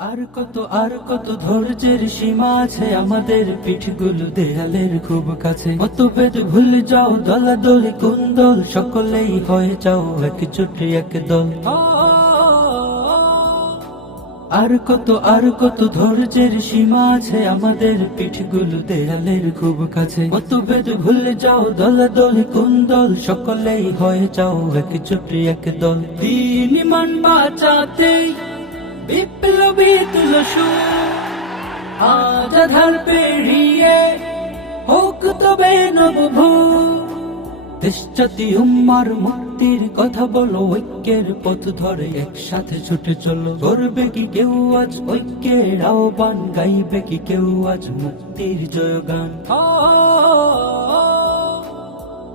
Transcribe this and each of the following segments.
আর কত ধৈর্যের সীমা আছে আমাদের, পিঠগুলো দেয়ালের খুব কাছে। মতভেদ ভুলে যাও, দলাদলি কুন্দল, সকলেই হয়ে যাও একজোট এক দল। আর কত ধৈর্যের সীমা আছে আমাদের, পিঠগুলো দেয়ালের খুব কাছে। মতভেদ ভুলে যাও, দলাদলি কুন্দল, সকলেই হয়ে যাও একজোট এক দল। দিন মান বাঁচাতে বিপ্লবী তুলো সুর, আজ আধার পেরিয়ে হোক তবে নবভোর। দেশ জাতি উম্মার মুক্তির কথা বলো, ঐক্যের পথ ধরে একসাথে ছুটে চলো। করবে কি কেউ আজ ঐক্যের আহ্বান, গাইবে কি কেউ আজ মুক্তির জয়গান।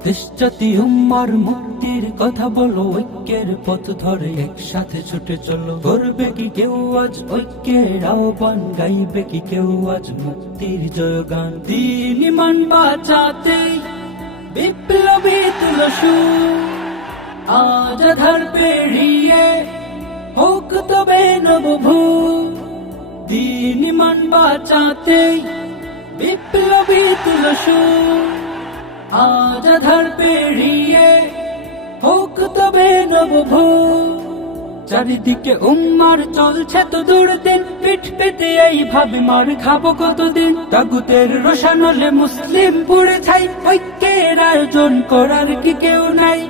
দেশ জাতি উম্মার মুক্তির কথা বলো, ঐক্যের পথ ধরে একসাথে ছুটে চলো। করবে কি কেউ আজ ঐক্যের আহ্বান, গাইবে কি কেউ আজ মুক্তির জয়গান। দিন মান বাঁচাতে বিপ্লবী তুলো সুর, আজ আধার পেরিয়ে হোক তবে নবভোর। দিন মান বাঁচাতে বিপ্লবী তুলো সুর, আজ আধার পেরিয়ে হোক তবে নবভোর। চারিদিকে উম্মার চলছে তো দুর্দিন, পিঠ পেতে এইভাবে মার খাবো কতদিন। তাগুতের রোশানলে মুসলিম পুড়ে ছাই, ঐক্যের আয়োজন করার কি কেউ নাই।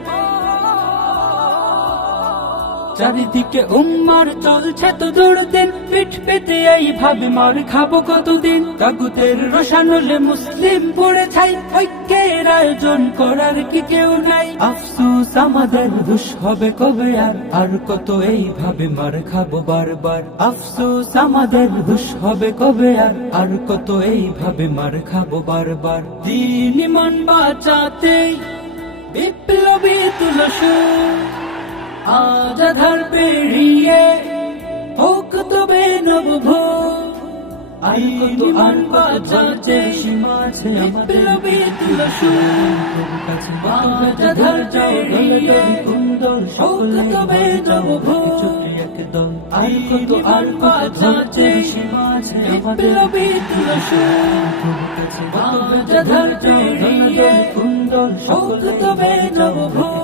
চারিদিকে উম্মার চলছে তো দুর্দিন, পিঠ পেতে এইভাবে মার খাবো কতদিন। তাগুতের রোশানলে মুসলিম পুড়ে ছাই, ঐক্যের আয়োজন করার কি কেউ নাই। আফসোস আমাদের হুশ হবে কবে আর কত এইভাবে মার খাবো বারবার। আফসোস আমাদের হুশ হবে কবে আর কত এইভাবে মার খাবো বারবার। দিন মন বাঁচাতে বিপ্লবী তুলো সুর, আজ আধার পেরিয়ে হোক তবে নবভোর। আর বাঁচাতে সীমা আছে বিপ্লবী তুলো সুর, আজ আধার পেরিয়ে কুন্দল, সকলে তবে নবভোর। আর বাঁচাতে সীমা আছে বিপ্লবী তুলো সুর, আজ আধার পেরিয়ে কুন্দল, সকলে তবে নবভোর।